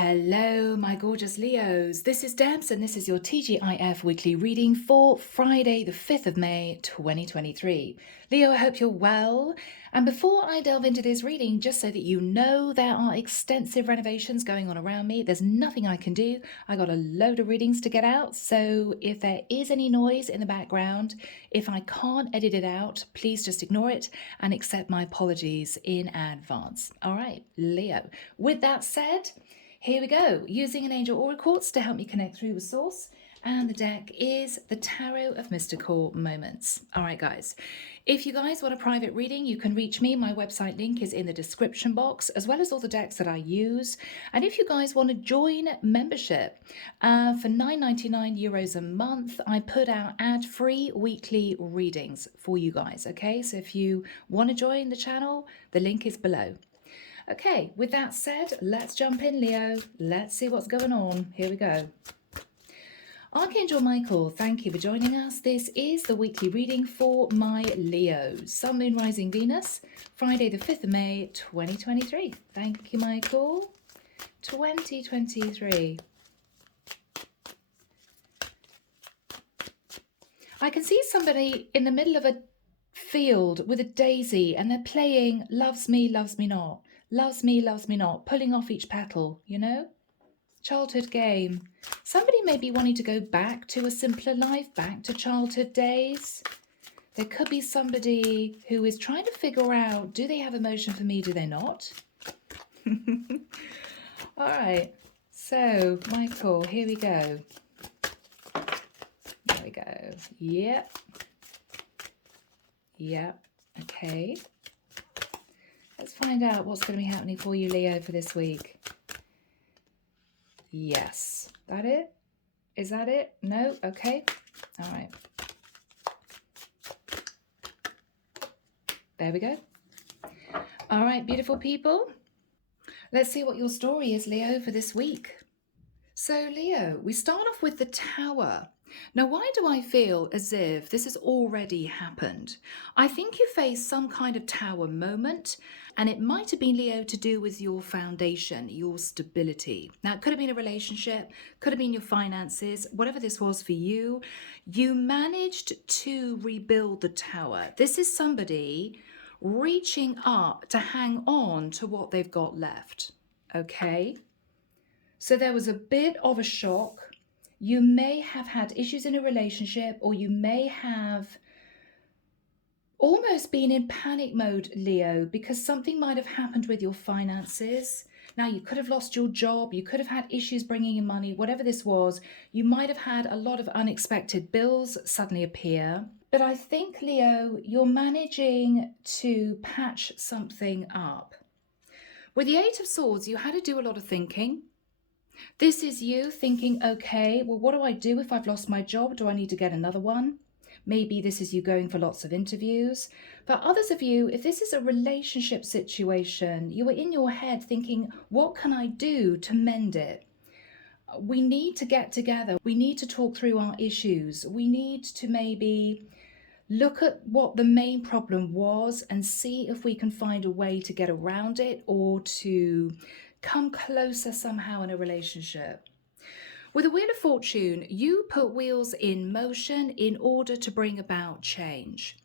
Hello, my gorgeous Leos. This is Debs, and this is your T.G.I.F Weekly reading for Friday, the 5th of May, 2023. Leo, I hope you're well. And before I delve into this reading, just so that you know, there are extensive renovations going on around me. There's nothing I can do. I got a load of readings to get out. So if there is any noise in the background, if I can't edit it out, please just ignore it and accept my apologies in advance. All right, Leo. With that said, here we go, using an angel aura quartz to help me connect through with source. And the deck is the Tarot of Mystical Moments. All right, guys, if you guys want a private reading, you can reach me. My website link is in the description box, as well as all the decks that I use. And if you guys want to join membership for €9.99 a month, I put out ad-free weekly readings for you guys. Okay, so if you want to join the channel, the link is below. Okay, with that said, let's jump in, Leo. Let's see what's going on. Here we go. Archangel Michael, thank you for joining us. This is the weekly reading for my Leos. Sun, Moon, Rising, Venus, Friday the 5th of May, 2023. Thank you, Michael. 2023. I can see somebody in the middle of a field with a daisy and they're playing Loves Me, Loves Me Not. Loves me, loves me not, pulling off each petal, you know? Childhood game. Somebody may be wanting to go back to a simpler life, back to childhood days. There could be somebody who is trying to figure out, do they have emotion for me, do they not? All right, so Michael, here we go. There we go. Yep. Yep, okay. Let's find out what's going to be happening for you, Leo, for this week. Yes. That it? Is that it? No? Okay. All right. There we go. All right, beautiful people. Let's see what your story is, Leo, for this week. So, Leo, we start off with the Tower. Now, why do I feel as if this has already happened? I think you face some kind of tower moment, and it might have been, Leo, to do with your foundation, your stability. Now, it could have been a relationship, could have been your finances, whatever this was for you. You managed to rebuild the tower. This is somebody reaching up to hang on to what they've got left, okay? So there was a bit of a shock. You may have had issues in a relationship, or you may have almost been in panic mode, Leo, because something might have happened with your finances. Now, you could have lost your job, you could have had issues bringing in money, whatever this was. You might have had a lot of unexpected bills suddenly appear. But I think, Leo, you're managing to patch something up. With the Eight of Swords, you had to do a lot of thinking. This is you thinking, okay, well, what do I do if I've lost my job? Do I need to get another one? Maybe this is you going for lots of interviews. For others of you, if this is a relationship situation, you are in your head thinking, what can I do to mend it? We need to get together. We need to talk through our issues. We need to maybe look at what the main problem was and see if we can find a way to get around it or to come closer somehow in a relationship. With the Wheel of Fortune, you put wheels in motion in order to bring about change.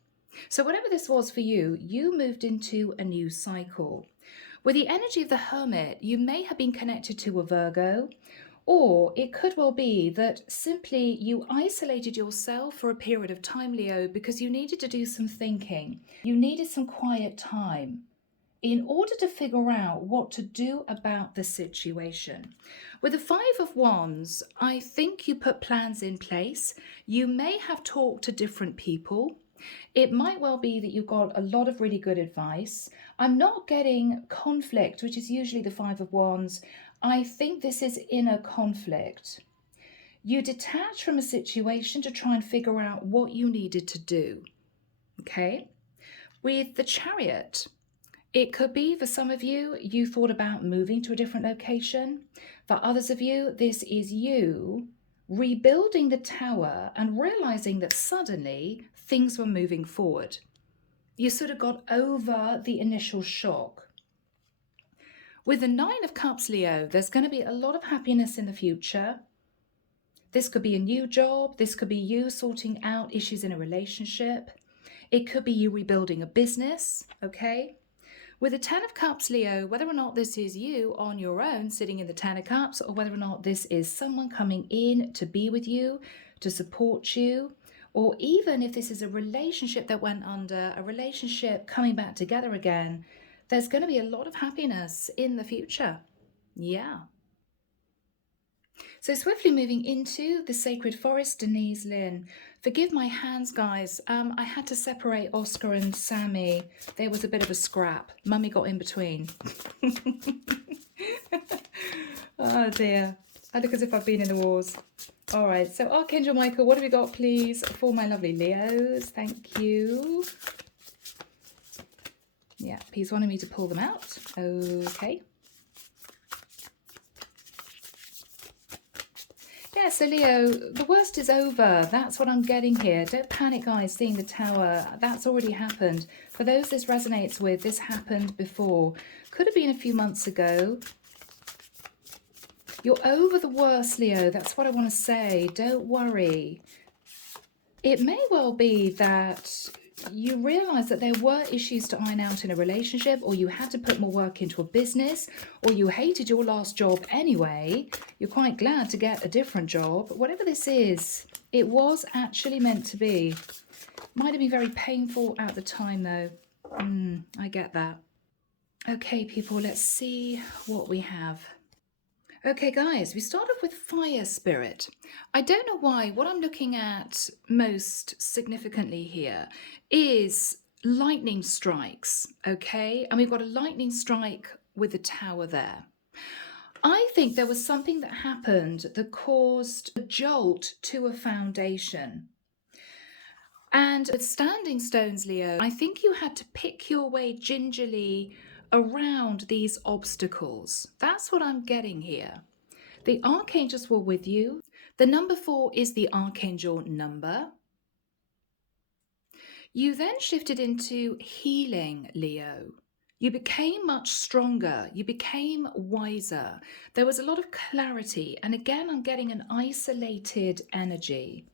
So whatever this was for you, you moved into a new cycle. With the energy of the Hermit, you may have been connected to a Virgo, or it could well be that simply you isolated yourself for a period of time, Leo, because you needed to do some thinking. You needed some quiet time in order to figure out what to do about the situation. With the Five of Wands, I think you put plans in place. You may have talked to different people. It might well be that you got a lot of really good advice. I'm not getting conflict, which is usually the Five of Wands. I think this is inner conflict. You detach from a situation to try and figure out what you needed to do, okay? With the Chariot, it could be, for some of you, you thought about moving to a different location. For others of you, this is you rebuilding the tower and realizing that suddenly things were moving forward. You sort of got over the initial shock. With the Nine of Cups, Leo, there's going to be a lot of happiness in the future. This could be a new job. This could be you sorting out issues in a relationship. It could be you rebuilding a business, okay? With the Ten of Cups, Leo, whether or not this is you on your own sitting in the Ten of Cups, or whether or not this is someone coming in to be with you, to support you, or even if this is a relationship that went under, a relationship coming back together again, there's going to be a lot of happiness in the future. Yeah. So swiftly moving into the sacred forest, Denise, Linn. Forgive my hands, guys. I had to separate Oscar and Sammy. There was a bit of a scrap. Mummy got in between. Oh dear. I look as if I've been in the wars. All right, so Archangel Michael, what have we got, please, for my lovely Leos? Thank you. Yeah, he's wanting me to pull them out. Okay. Yeah, so Leo, the worst is over. That's what I'm getting here. Don't panic, guys, seeing the tower. That's already happened. For those this resonates with, this happened before. Could have been a few months ago. You're over the worst, Leo. That's what I want to say. Don't worry. It may well be that you realize that there were issues to iron out in a relationship, or you had to put more work into a business, or you hated your last job anyway. You're quite glad to get a different job. Whatever this is, it was actually meant to be. Might have been very painful at the time, though. I get that. Okay, people, let's see what we have. Okay, guys, we start off with fire spirit. I don't know why. What I'm looking at most significantly here is lightning strikes, okay? And we've got a lightning strike with the tower there. I think there was something that happened that caused a jolt to a foundation. And with standing stones, Leo, I think you had to pick your way gingerly around these obstacles. That's what I'm getting here. The archangels were with you. The number 4 is the archangel number. You then shifted into healing, Leo. You became much stronger. You became wiser. There was a lot of clarity. And again, I'm getting an isolated energy.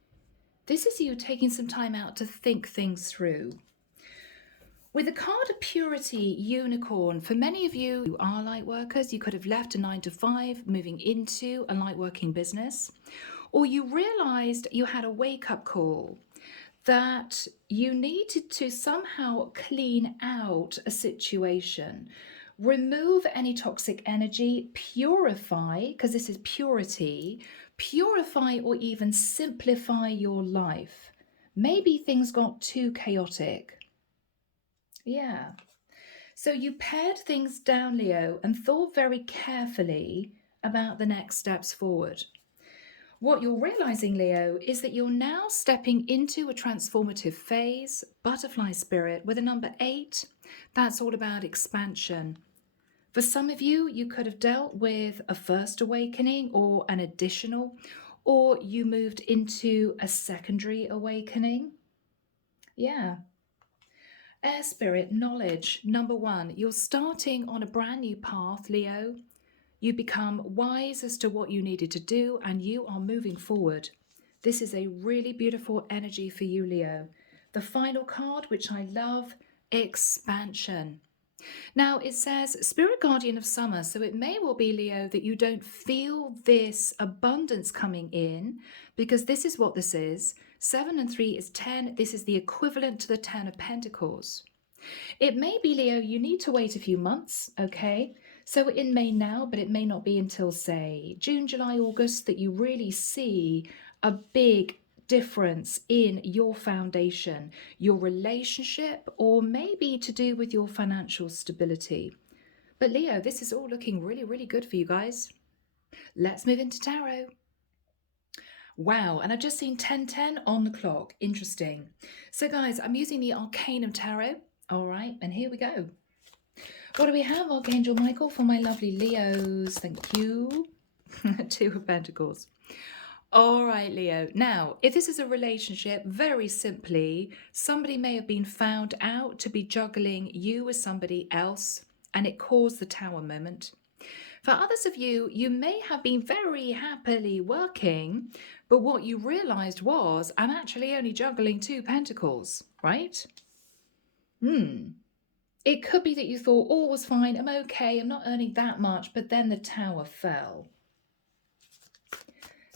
This is you taking some time out to think things through. With the card of purity, unicorn, for many of you who are light workers, you could have left a 9 to 5, moving into a light working business, or you realized you had a wake-up call that you needed to somehow clean out a situation, remove any toxic energy, purify, because this is purity, purify or even simplify your life. Maybe things got too chaotic. Yeah. So you pared things down, Leo, and thought very carefully about the next steps forward. What you're realizing, Leo, is that you're now stepping into a transformative phase, butterfly spirit, with a number 8. That's all about expansion. For some of you, you could have dealt with a first awakening or an additional, or you moved into a secondary awakening. Yeah. Air spirit, knowledge, number 1. You're starting on a brand new path, Leo. You become wise as to what you needed to do, and you are moving forward. This is a really beautiful energy for you, Leo. The final card, which I love, expansion. Now it says Spirit Guardian of Summer, so it may well be, Leo, that you don't feel this abundance coming in, because this is what this is. 7 and 3 is 10. This is the equivalent to the 10 of Pentacles. It may be, Leo, you need to wait a few months, okay? So it may now, but it may not be until, say, June, July, August, that you really see a big difference in your foundation, your relationship, or maybe to do with your financial stability. But Leo, this is all looking really, really good for you guys. Let's move into tarot. Wow, and I've just seen 10:10 on the clock. Interesting. So guys, I'm using the Arcanum Tarot. All right, and here we go. What do we have, Archangel Michael, for my lovely Leos? Thank you. 2 of Pentacles. All right, Leo. Now, if this is a relationship, very simply, somebody may have been found out to be juggling you with somebody else, and it caused the tower moment. For others of you, you may have been very happily working, but what you realized was, I'm actually only juggling 2 pentacles, right? It could be that you thought all was fine, I'm okay, I'm not earning that much, but then the tower fell.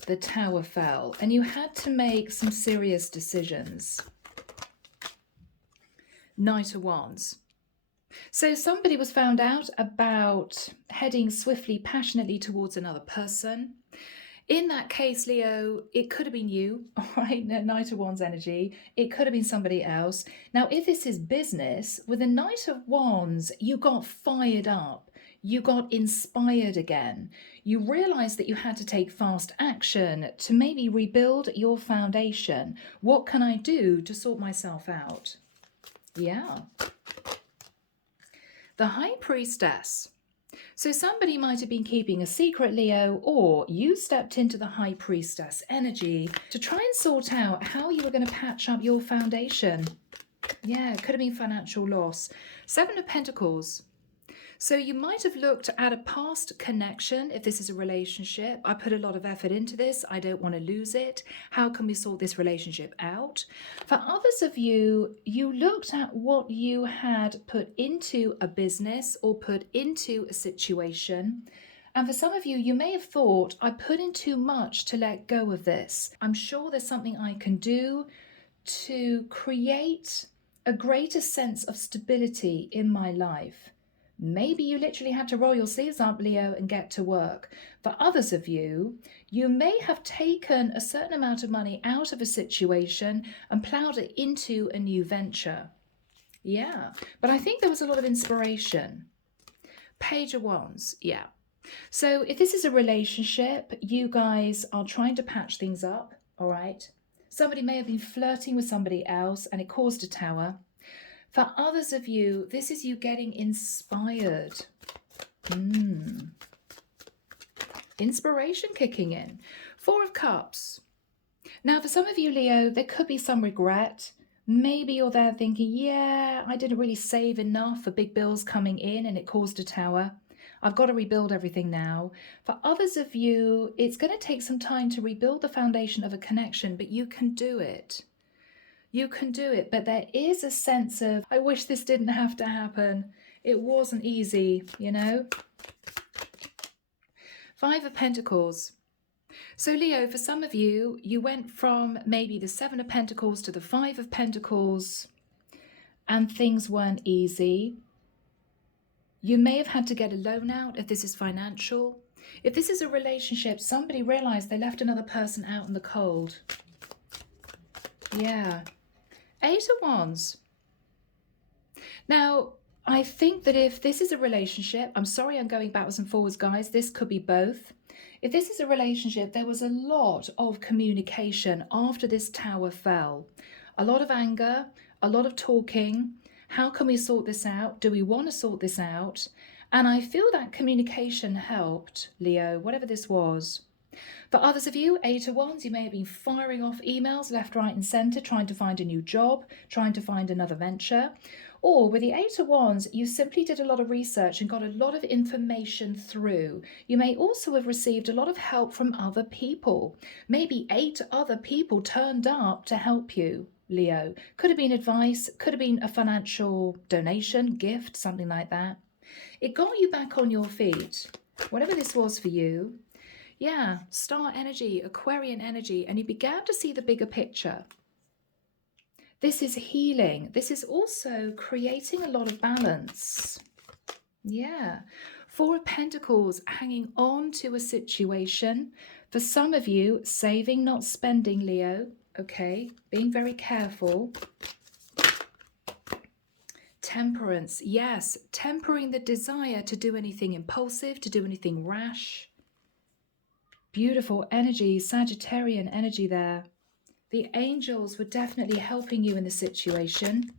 The tower fell, and you had to make some serious decisions. Knight of Wands. So somebody was found out about heading swiftly, passionately towards another person. In that case, Leo, it could have been you, all right? Knight of Wands energy. It could have been somebody else. Now, if this is business, with the Knight of Wands, you got fired up. You got inspired again. You realized that you had to take fast action to maybe rebuild your foundation. What can I do to sort myself out? Yeah. The High Priestess. So somebody might have been keeping a secret, Leo, or you stepped into the High Priestess energy to try and sort out how you were going to patch up your foundation. Yeah, it could have been financial loss. 7 of Pentacles. So you might have looked at a past connection. If this is a relationship, I put a lot of effort into this. I don't want to lose it. How can we sort this relationship out? For others of you, you looked at what you had put into a business or put into a situation. And for some of you, you may have thought, I put in too much to let go of this. I'm sure there's something I can do to create a greater sense of stability in my life. Maybe you literally had to roll your sleeves up, Leo, and get to work. For others of you, you may have taken a certain amount of money out of a situation and ploughed it into a new venture. Yeah, but I think there was a lot of inspiration. Page of Wands, yeah. So if this is a relationship, you guys are trying to patch things up, all right? Somebody may have been flirting with somebody else and it caused a tower. For others of you, this is you getting inspired. Inspiration kicking in. 4 of Cups. Now, for some of you, Leo, there could be some regret. Maybe you're there thinking, yeah, I didn't really save enough for big bills coming in and it caused a tower. I've got to rebuild everything now. For others of you, it's going to take some time to rebuild the foundation of a connection, but you can do it. You can do it, but there is a sense of, I wish this didn't have to happen. It wasn't easy, you know? 5 of Pentacles. So Leo, for some of you, you went from maybe the 7 of Pentacles to the 5 of Pentacles, and things weren't easy. You may have had to get a loan out if this is financial. If this is a relationship, somebody realized they left another person out in the cold. Yeah. 8 of Wands. Now, I think that if this is a relationship, I'm sorry I'm going backwards and forwards, guys. This could be both. If this is a relationship, there was a lot of communication after this tower fell. A lot of anger, a lot of talking. How can we sort this out? Do we want to sort this out? And I feel that communication helped, Leo, whatever this was. For others of you, 8 of Wands, you may have been firing off emails left, right and centre, trying to find a new job, trying to find another venture. Or with the 8 of Wands, you simply did a lot of research and got a lot of information through. You may also have received a lot of help from other people. Maybe 8 other people turned up to help you, Leo. Could have been advice, could have been a financial donation, gift, something like that. It got you back on your feet. Whatever this was for you. Yeah, star energy, Aquarian energy, and you began to see the bigger picture. This is healing. This is also creating a lot of balance. Yeah. 4 of Pentacles, hanging on to a situation. For some of you, saving, not spending, Leo. Okay, being very careful. Temperance, yes, tempering the desire to do anything impulsive, to do anything rash. Beautiful energy, Sagittarian energy there. The angels were definitely helping you in the situation.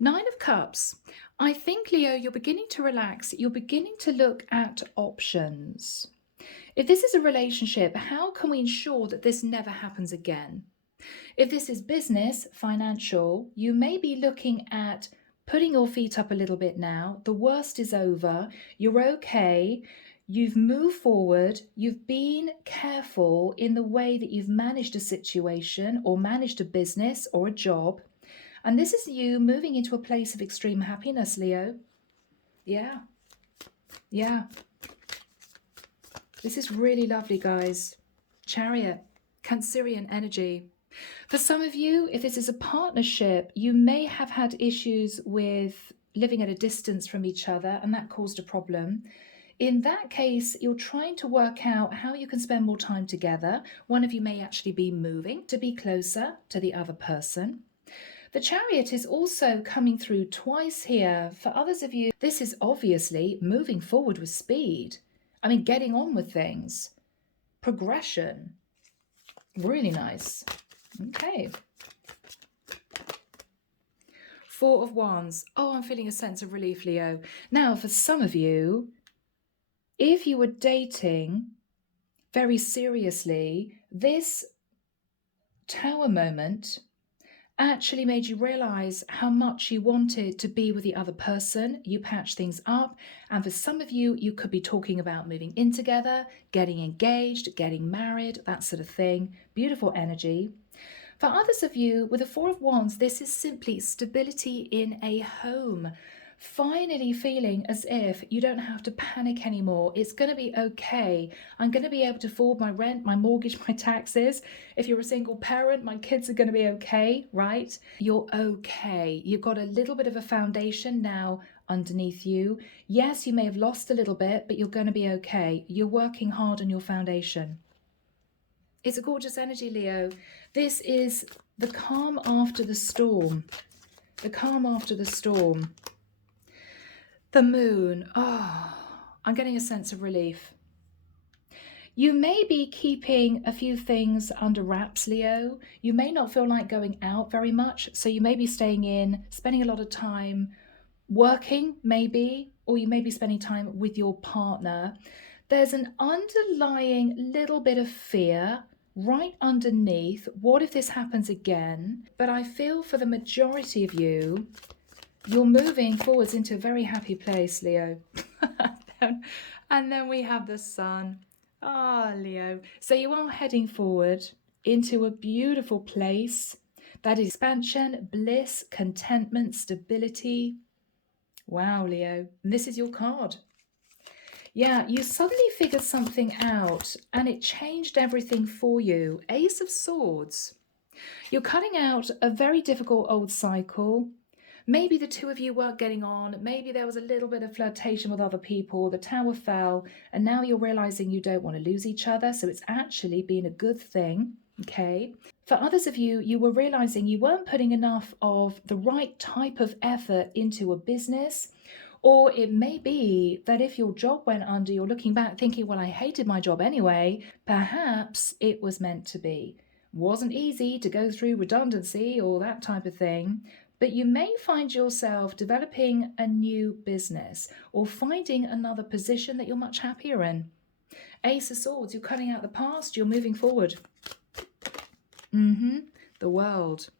9 of Cups. I think, Leo, you're beginning to relax. You're beginning to look at options. If this is a relationship, how can we ensure that this never happens again? If this is business, financial, you may be looking at putting your feet up a little bit now. The worst is over. You're okay. You've moved forward. You've been careful in the way that you've managed a situation or managed a business or a job. And this is you moving into a place of extreme happiness, Leo. Yeah. Yeah. This is really lovely, guys. Chariot, Cancerian energy. For some of you, if this is a partnership, you may have had issues with living at a distance from each other, and that caused a problem. In that case, you're trying to work out how you can spend more time together. One of you may actually be moving to be closer to the other person. The Chariot is also coming through twice here. For others of you, this is obviously moving forward with speed. I mean, getting on with things. Progression. Really nice. Okay. Four of Wands. Oh, I'm feeling a sense of relief, Leo. Now, for some of you, if you were dating very seriously, this Tower moment actually made you realize how much you wanted to be with the other person. You patched things up. And for some of you, you could be talking about moving in together, getting engaged, getting married, that sort of thing. Beautiful energy. For others of you, with the Four of Wands, this is simply stability in a home. Finally feeling as if you don't have to panic anymore. It's going to be okay. I'm going to be able to afford my rent, my mortgage, my taxes. If you're a single parent, my kids are going to be okay, right? You're okay. You've got a little bit of a foundation now underneath you. Yes, you may have lost a little bit, but you're going to be okay. You're working hard on your foundation. It's a gorgeous energy, Leo. This is the calm after the storm. The calm after the storm. The moon. Oh, I'm getting a sense of relief. You may be keeping a few things under wraps, Leo. You may not feel like going out very much, so you may be staying in, spending a lot of time working, maybe, or you may be spending time with your partner. There's an underlying little bit of fear right underneath. What if this happens again? But I feel for the majority of you, you're moving forwards into a very happy place, Leo. And then we have the sun. Ah, Leo. So you are heading forward into a beautiful place. That is expansion, bliss, contentment, stability. Wow, Leo. And this is your card. Yeah, you suddenly figured something out and it changed everything for you. Ace of Swords. You're cutting out a very difficult old cycle. Maybe the two of you weren't getting on. Maybe there was a little bit of flirtation with other people. The tower fell, and now you're realizing you don't want to lose each other. So it's actually been a good thing. Okay. For others of you, you were realizing you weren't putting enough of the right type of effort into a business. Or it may be that if your job went under, you're looking back thinking, well, I hated my job anyway. Perhaps it was meant to be. Wasn't easy to go through redundancy or that type of thing. But you may find yourself developing a new business or finding another position that you're much happier in. Ace of Swords, you're cutting out the past, you're moving forward. The World.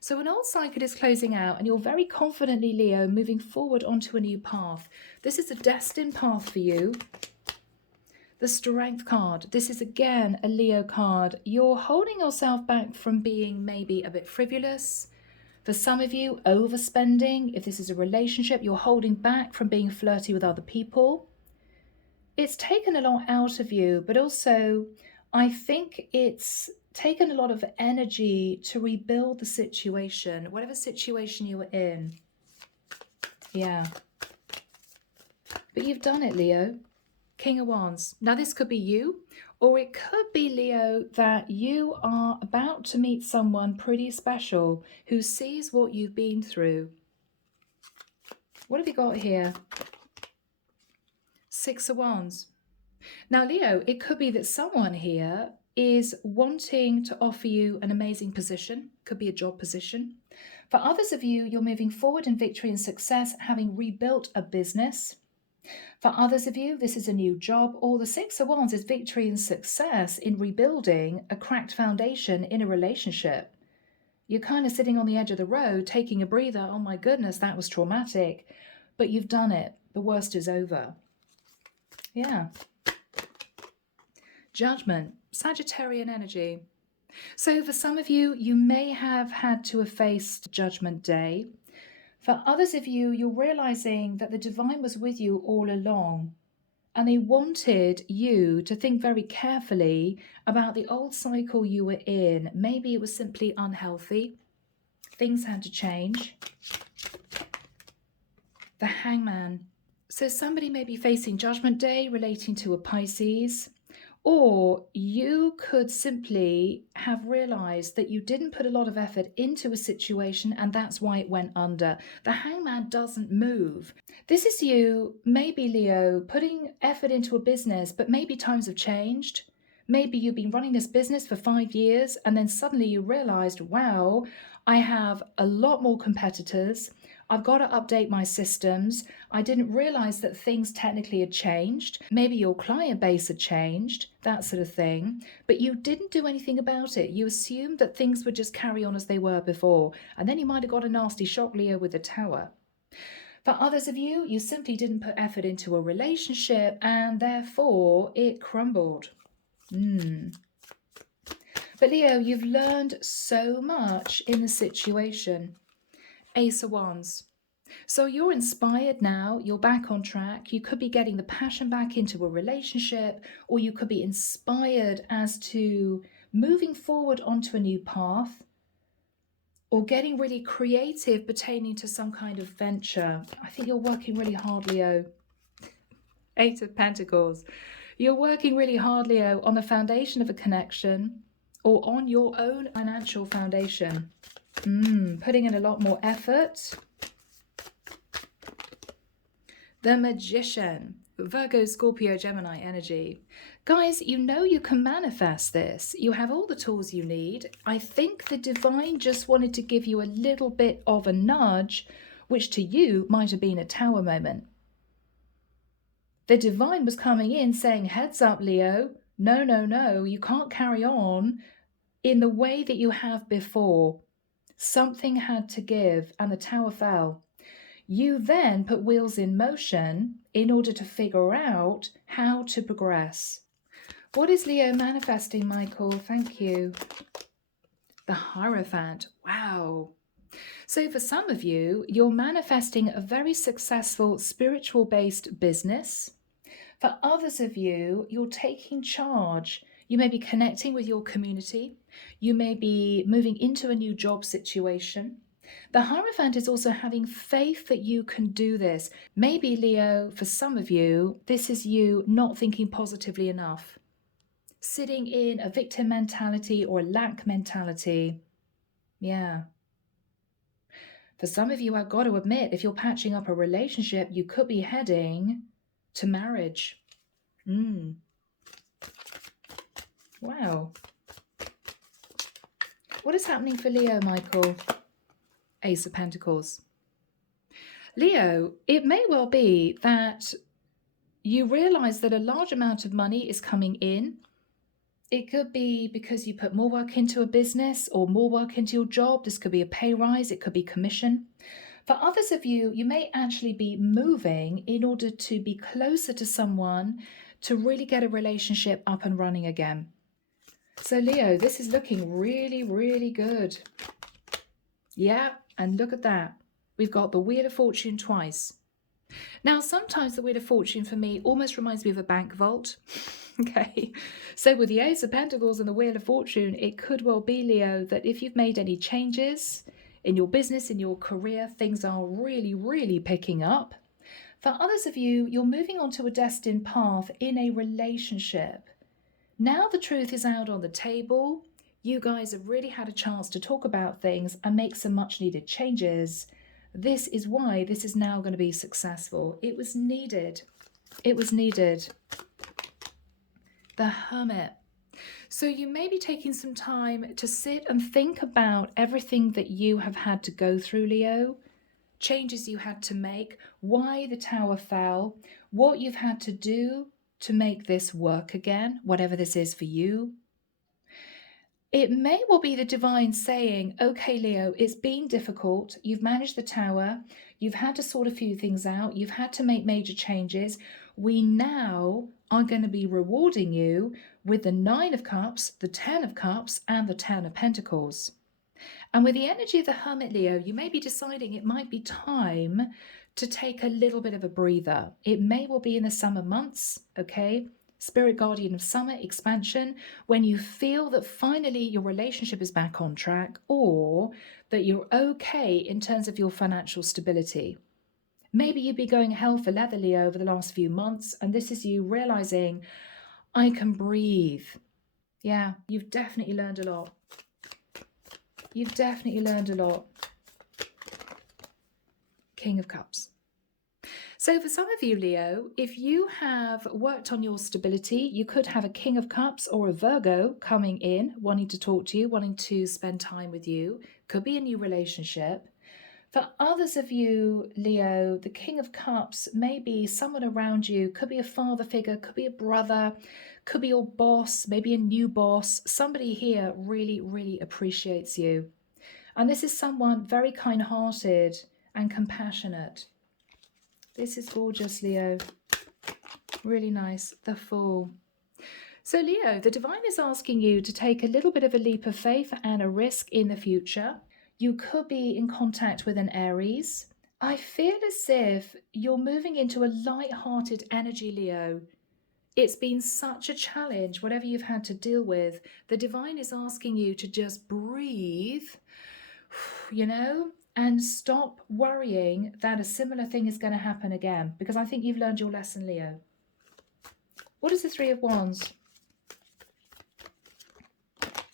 So an old cycle is closing out and you're very confidently, Leo, moving forward onto a new path. This is a destined path for you. The Strength card. This is again a Leo card. You're holding yourself back from being maybe a bit frivolous. For some of you, overspending. If this is a relationship, you're holding back from being flirty with other people. It's taken a lot out of you, but also I think it's taken a lot of energy to rebuild the situation, whatever situation you were in. Yeah. But you've done it, Leo. King of Wands. Now this could be you, or it could be, Leo, that you are about to meet someone pretty special who sees what you've been through. What have you got here? Six of Wands. Now, Leo, it could be that someone here is wanting to offer you an amazing position. Could be a job position. For others of you, you're moving forward in victory and success, having rebuilt a business. For others of you, this is a new job, or the Six of Wands is victory and success in rebuilding a cracked foundation in a relationship. You're kind of sitting on the edge of the road, taking a breather. Oh my goodness, that was traumatic. But you've done it. The worst is over. Yeah. Judgment, Sagittarian energy. So for some of you, you may have had to have faced Judgment Day. For others of you, you're realizing that the divine was with you all along, and they wanted you to think very carefully about the old cycle you were in. Maybe it was simply unhealthy. Things had to change. The Hangman. So somebody may be facing Judgment Day relating to a Pisces, or you could simply have realized that you didn't put a lot of effort into a situation and that's why it went under. The Hangman doesn't move. This is you, maybe Leo, putting effort into a business, but maybe times have changed. Maybe you've been running this business for 5 years and then suddenly you realized, wow, I have a lot more competitors. I've got to update my systems. I didn't realize that things technically had changed. Maybe your client base had changed, that sort of thing. But you didn't do anything about it. You assumed that things would just carry on as they were before. And then you might have got a nasty shock, Leo, with the Tower. For others of you, you simply didn't put effort into a relationship and therefore it crumbled. But Leo, you've learned so much in the situation. Ace of Wands. So you're inspired now, you're back on track. You could be getting the passion back into a relationship, or you could be inspired as to moving forward onto a new path, or getting really creative pertaining to some kind of venture. I think you're working really hard, Leo. Eight of Pentacles. You're working really hard, Leo, on the foundation of a connection or on your own financial foundation. Putting in a lot more effort. The Magician, Virgo, Scorpio, Gemini energy. Guys, you know you can manifest this. You have all the tools you need. I think the divine just wanted to give you a little bit of a nudge, which to you might have been a Tower moment. The divine was coming in saying, heads up, Leo. No, no, no. You can't carry on in the way that you have before. Something had to give and the Tower fell. You then put wheels in motion in order to figure out how to progress. What is Leo manifesting, Michael? Thank you. The Hierophant. Wow. So for some of you, you're manifesting a very successful spiritual-based business. For others of you, you're taking charge. You may be connecting with your community. You may be moving into a new job situation. The Hierophant is also having faith that you can do this. Maybe, Leo, for some of you, this is you not thinking positively enough. Sitting in a victim mentality or a lack mentality. Yeah. For some of you, I've got to admit, if you're patching up a relationship, you could be heading to marriage. Wow. What is happening for Leo, Michael? Ace of Pentacles. Leo, it may well be that you realize that a large amount of money is coming in. It could be because you put more work into a business or more work into your job. This could be a pay rise. It could be commission. For others of you, you may actually be moving in order to be closer to someone to really get a relationship up and running again. So Leo, this is looking really, really good. Yeah, and look at that. We've got the Wheel of Fortune twice. Now, sometimes the Wheel of Fortune for me almost reminds me of a bank vault. Okay, so with the Ace of Pentacles and the Wheel of Fortune, it could well be, Leo, that if you've made any changes in your business, in your career, things are really, really picking up. For others of you, you're moving on to a destined path in a relationship. Now the truth is out on the table. You guys have really had a chance to talk about things and make some much needed changes. This is why this is now going to be successful. It was needed. It was needed. The Hermit. So you may be taking some time to sit and think about everything that you have had to go through, Leo. Changes you had to make, why the Tower fell, what you've had to do to make this work again, whatever this is for you. It may well be the divine saying, okay, Leo, it's been difficult. You've managed the tower. You've had to sort a few things out. You've had to make major changes. We now are going to be rewarding you with the 9 of Cups, the 10 of Cups, and the 10 of Pentacles. And with the energy of the Hermit, Leo, you may be deciding it might be time to take a little bit of a breather. It may well be in the summer months, okay? Spirit guardian of summer, expansion, when you feel that finally your relationship is back on track, or that you're okay in terms of your financial stability. Maybe you've been going hell for leather, Leo, over the last few months, and this is you realizing, I can breathe. Yeah, you've definitely learned a lot. You've definitely learned a lot. King of Cups. So for some of you, Leo, if you have worked on your stability, you could have a King of Cups or a Virgo coming in, wanting to talk to you, wanting to spend time with you. Could be a new relationship. For others of you, Leo, the King of Cups may be someone around you, could be a father figure, could be a brother, could be your boss, maybe a new boss. Somebody here really, really appreciates you. And this is someone very kind-hearted and compassionate. This is gorgeous, Leo. Really nice. The Fool. So, Leo, the divine is asking you to take a little bit of a leap of faith and a risk in the future. You could be in contact with an Aries. I feel as if you're moving into a light-hearted energy, Leo. It's been such a challenge, whatever you've had to deal with. The divine is asking you to just breathe, you know, and stop worrying that a similar thing is going to happen again, because I think you've learned your lesson, Leo. What is the Three of Wands?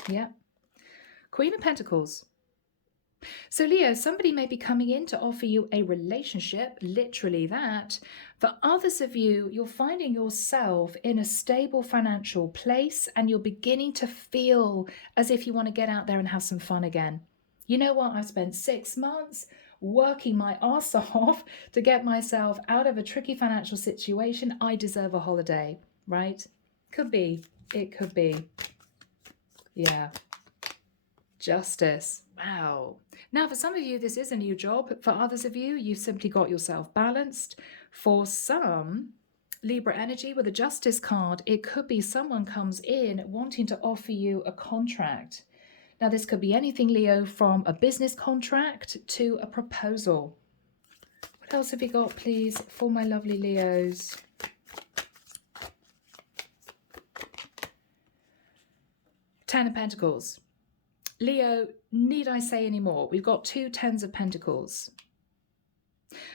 Yeah. Queen of Pentacles. So, Leo, somebody may be coming in to offer you a relationship, literally that. For others of you, you're finding yourself in a stable financial place and you're beginning to feel as if you want to get out there and have some fun again. You know what? I've spent 6 months working my ass off to get myself out of a tricky financial situation. I deserve a holiday, right? Could be. It could be. Yeah. Justice. Wow. Now, for some of you, this is a new job. For others of you, you've simply got yourself balanced. For some, Libra energy with a Justice card, it could be someone comes in wanting to offer you a contract. Now, this could be anything, Leo, from a business contract to a proposal. What else have you got, please, for my lovely Leos? Ten of Pentacles. Leo, need I say any more? We've got 2 tens of Pentacles.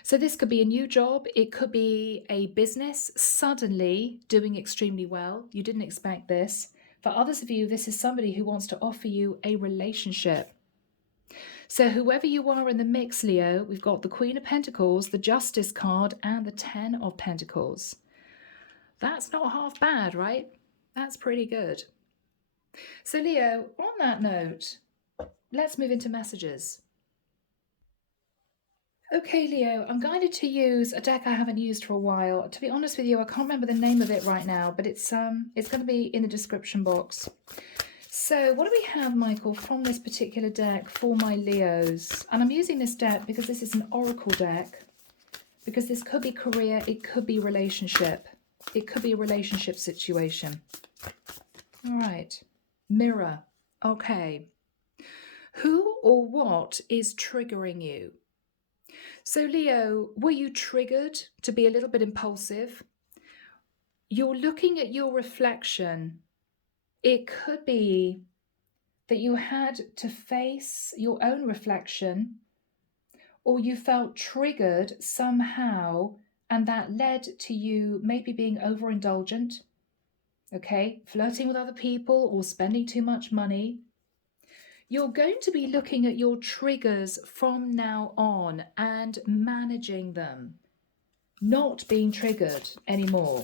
So this could be a new job. It could be a business suddenly doing extremely well. You didn't expect this. For others of you, this is somebody who wants to offer you a relationship. So whoever you are in the mix, Leo, we've got the Queen of Pentacles, the Justice card, and the 10 of Pentacles. That's not half bad, right? That's pretty good. So, Leo, on that note, let's move into messages. Okay, Leo, I'm guided to use a deck I haven't used for a while. To be honest with you, I can't remember the name of it right now, but it's going to be in the description box. So what do we have, Michael, from this particular deck for my Leos? And I'm using this deck because this is an oracle deck, because this could be career, it could be relationship. It could be a relationship situation. All right. Mirror. Okay. Who or what is triggering you? So, Leo, were you triggered to be a little bit impulsive? You're looking at your reflection. It could be that you had to face your own reflection, or you felt triggered somehow, and that led to you maybe being overindulgent, okay, flirting with other people or spending too much money. You're going to be looking at your triggers from now on and managing them, not being triggered anymore.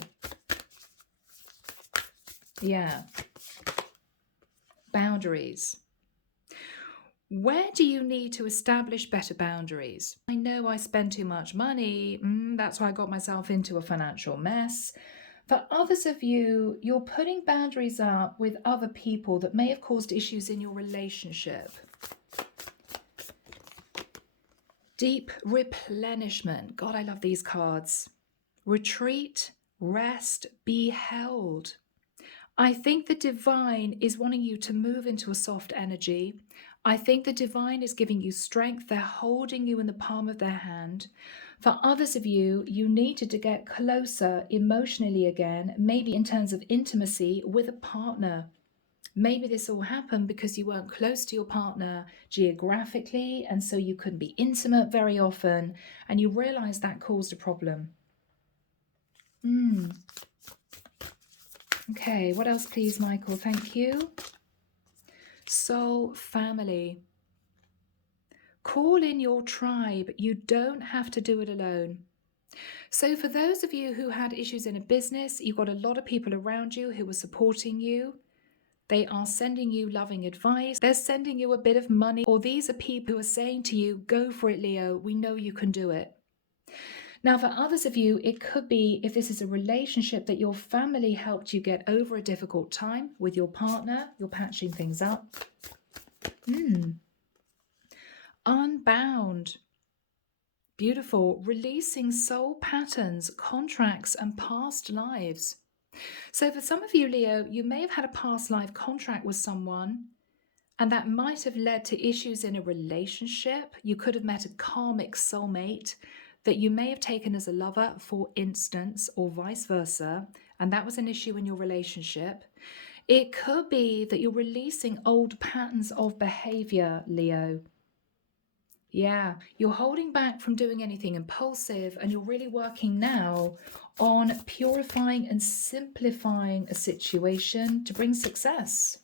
Yeah. Boundaries. Where do you need to establish better boundaries? I know I spend too much money. That's why I got myself into a financial mess. For others of you, you're putting boundaries up with other people that may have caused issues in your relationship. Deep replenishment. God, I love these cards. Retreat, rest, be held. I think the divine is wanting you to move into a soft energy. I think the divine is giving you strength. They're holding you in the palm of their hand. For others of you, you needed to get closer emotionally again, maybe in terms of intimacy with a partner. Maybe this all happened because you weren't close to your partner geographically, and so you couldn't be intimate very often, and you realized that caused a problem. Okay, what else please, Michael? Thank you. Soul family. Call in your tribe. You don't have to do it alone. So for those of you who had issues in a business, you've got a lot of people around you who are supporting you. They are sending you loving advice. They're sending you a bit of money. Or these are people who are saying to you, go for it, Leo. We know you can do it. Now, for others of you, it could be, if this is a relationship, that your family helped you get over a difficult time with your partner. You're patching things up. Unbound. Beautiful. Releasing soul patterns, contracts, and past lives. So for some of you, Leo, you may have had a past life contract with someone, and that might have led to issues in a relationship. You could have met a karmic soulmate that you may have taken as a lover, for instance, or vice versa, and that was an issue in your relationship. It could be that you're releasing old patterns of behavior, Leo. Yeah, you're holding back from doing anything impulsive, and you're really working now on purifying and simplifying a situation to bring success.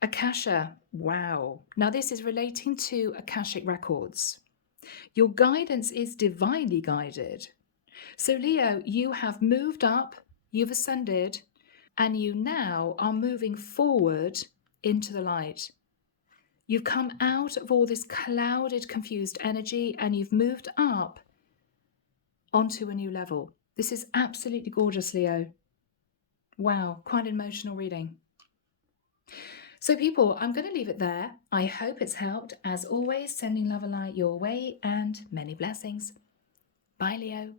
Akasha, wow. Now this is relating to Akashic records. Your guidance is divinely guided. So Leo, you have moved up, you've ascended, and you now are moving forward into the light. You've come out of all this clouded, confused energy, and you've moved up onto a new level. This is absolutely gorgeous, Leo. Wow, quite an emotional reading. So people, I'm going to leave it there. I hope it's helped. As always, sending love and light your way, and many blessings. Bye, Leo.